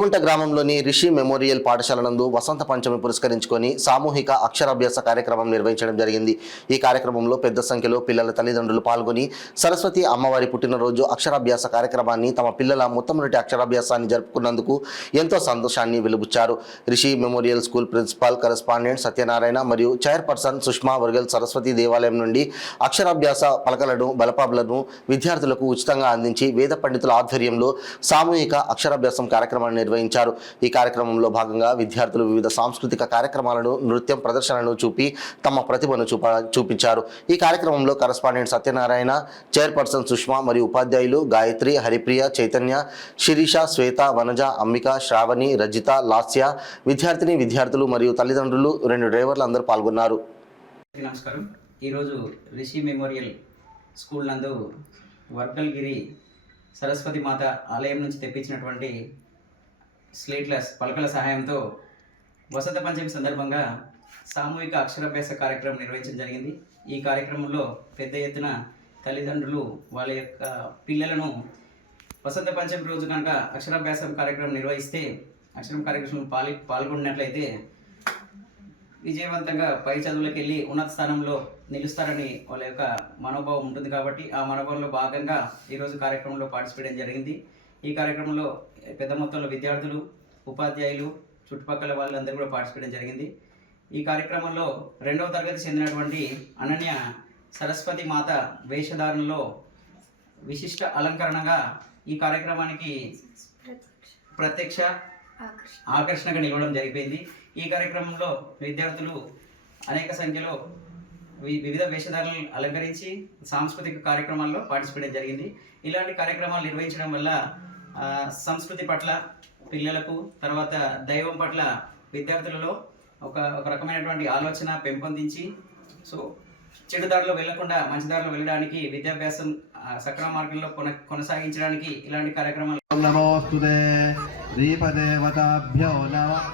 రేగుంట గ్రామంలోని రిషి మెమోరియల్ పాఠశాల నందు వసంత పంచమి పురస్కరించుకొని సామూహిక అక్షరాభ్యాస కార్యక్రమం నిర్వహించడం జరిగింది. ఈ కార్యక్రమంలో పెద్ద సంఖ్యలో పిల్లల తల్లిదండ్రులు పాల్గొని సరస్వతి అమ్మవారి పుట్టినరోజు అక్షరాభ్యాస కార్యక్రమాన్ని తమ పిల్లల మొట్టమొదటి అక్షరాభ్యాసాన్ని జరుపుకున్నందుకు ఎంతో సంతోషాన్ని వెలుబుచ్చారు. Rishi memorial school principal correspondent Satyanarayana మరియు చైర్పర్సన్ సుష్మా వర్గల్ సరస్వతి దేవాలయం నుండి అక్షరాభ్యాస పలకలను బలపాబులను విద్యార్థులకు ఉచితంగా అందించి వేద పండితుల ఆధ్వర్యంలో సామూహిక అక్షరాభ్యాసం కార్యక్రమాన్ని నిర్వహించారు. ఈ కార్యక్రమంలో భాగంగా విద్యార్థులు వివిధ సాంస్కృతిక కార్యక్రమాలను నృత్యం ప్రదర్శనలను చూపి తమ ప్రతిభను చూపించారు. ఈ కార్యక్రమంలో కరెస్పాండెంట్ సత్యనారాయణ, చైర్పర్సన్ సుష్మా మరియు ఉపాధ్యాయులు గాయత్రి, హరిప్రియ, చైతన్య, శిరీష, శ్వేత, వనజ, అంబిక, శ్రావణి, రజిత, లాస్య, విద్యార్థులు మరియు తల్లిదండ్రులు, 2 డ్రైవర్లు అందరూ పాల్గొన్నారు. నమస్కారం. ఈరోజు రిషి మెమోరియల్ స్కూల్ నందు వర్గల్గిరి సరస్వతి మాత ఆలయం నుంచి తెప్పించినటువంటి పలకల సహాయంతో వసంత పంచమి సందర్భంగా సామూహిక అక్షరాభ్యాస కార్యక్రమం నిర్వహించడం జరిగింది. ఈ కార్యక్రమంలో పెద్ద ఎత్తున తల్లిదండ్రులు వాళ్ళ యొక్క పిల్లలను వసంత పంచమి రోజు కనుక అక్షరాభ్యాసం కార్యక్రమం నిర్వహిస్తే అక్షరం కార్యక్రమం పాల్గొన్నట్లయితే విజయవంతంగా పై చదువులకు వెళ్ళి ఉన్నత స్థానంలో నిలుస్తారని వాళ్ళ యొక్క మనోభావం ఉంటుంది. కాబట్టి ఆ మనోభావంలో భాగంగా ఈరోజు కార్యక్రమంలో పార్టిసిపేట్ చేయడం జరిగింది. ఈ కార్యక్రమంలో పెద్ద మొత్తంలో విద్యార్థులు, ఉపాధ్యాయులు, చుట్టుపక్కల వాళ్ళందరూ కూడా పార్టిసిపేట్ చేయడం జరిగింది. ఈ కార్యక్రమంలో 2వ తరగతి చెందినటువంటి అనన్య సరస్వతి మాత వేషధారణలో విశిష్ట అలంకరణగా ఈ కార్యక్రమానికి ప్రత్యక్ష ఆకర్షణగా నిలవడం జరిగిపోయింది. ఈ కార్యక్రమంలో విద్యార్థులు అనేక సంఖ్యలో వివిధ వేషధారణలు అలంకరించి సాంస్కృతిక కార్యక్రమాల్లో పార్టిసిపేట్ జరిగింది. ఇలాంటి కార్యక్రమాలు నిర్వహించడం వల్ల సంస్కృతి పట్ల పిల్లలకు, తర్వాత దైవం పట్ల విద్యార్థులలో ఒక రకమైనటువంటి ఆలోచన పెంపొందించి చెడు దారిలో వెళ్లకుండా మంచి దారిలో వెళ్ళడానికి, విద్యాభ్యాసం సక్రమ మార్గంలో కొనసాగించడానికి ఇలాంటి కార్యక్రమాలు నమోస్తుతే దీపదేవతాభ్యో నమః.